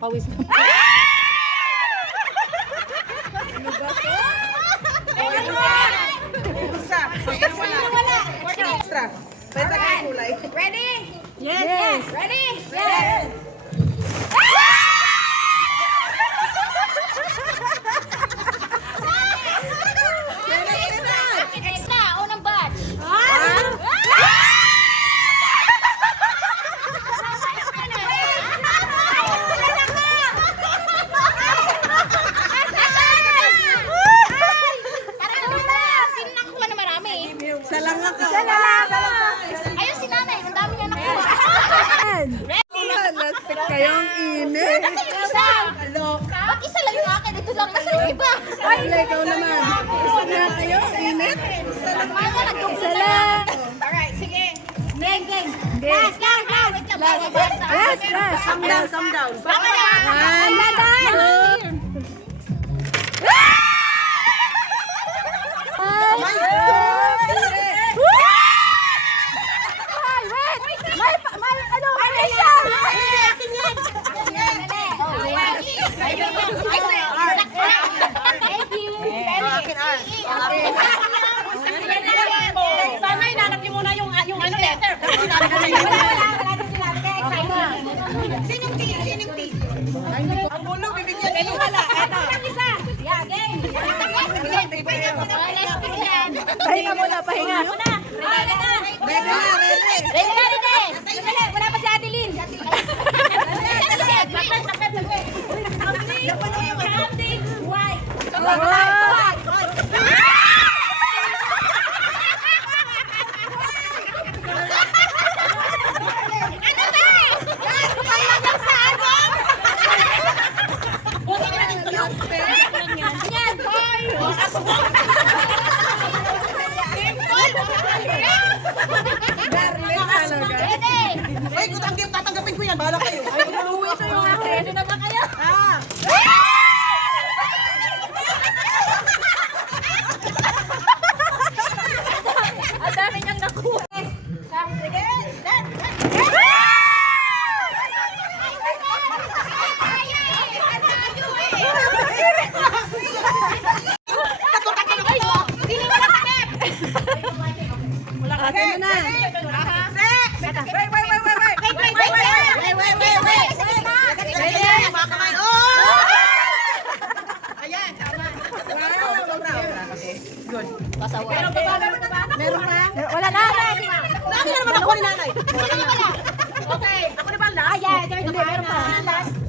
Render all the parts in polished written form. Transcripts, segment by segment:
Pawis na. Ano ba to? Isa. Wala. Extra. Pwede kayo kulay. Ready? Yes. Ready? Yes. Extra, unang batch. Salang ako. Ayun si nanay, ang dami niya nakuha. Lastik kayong init. Kasi yung isa. Ba't isa lang yung akin? Ito lang kasi yung iba. Ay, ikaw naman. Gusto na kayo? Init? Maya, nagdugsa Salang. Alright, sige. Gang, gang. Last. Wait lang. Last. Calm down. Baka na. Thank you. Sana inanap niyo muna yung ano letter. Sinong tea? Ang bulo, bibigyan kayo. Wala. Yeah, game. Pahinga muna, pahinga. Wala pa si Adeline. Ay, kung tatanggapin ko yan, bahala kayo. Ay, umuwi ito yung akin. Ready na ba kayo? Ang dami niyang nakuha. Asin mo na. Meron pa? Wala na. Nakakita naman ako ni nanay. Okay. Ako na ba last? Hindi, meron pa.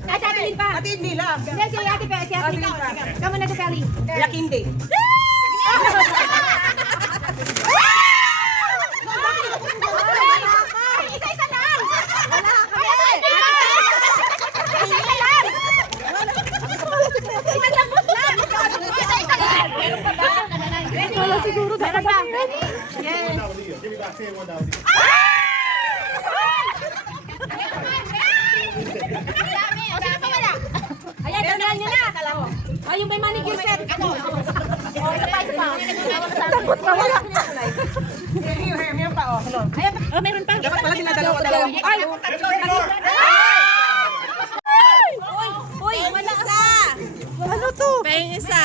Kasi Adeline pa. Ate, hindi lang. Hindi, si Ate Pe, si Ate Pe. Kamu na si Kelly. Lakindi. Isa-isa lang. Wala kami. Isa-isa lang. Meron pa ba? Wala siguro. Meron pa. Yes. Ayan, ganyan niya na. Ay, yung may manicure set. Ako. Isa pa. Takot na wala. Meron pa, oh. Hello. Ayan, meron pa. Dapat pala dinadalawa. Ay, Uy, wala isa. Ano to? Pahing isa.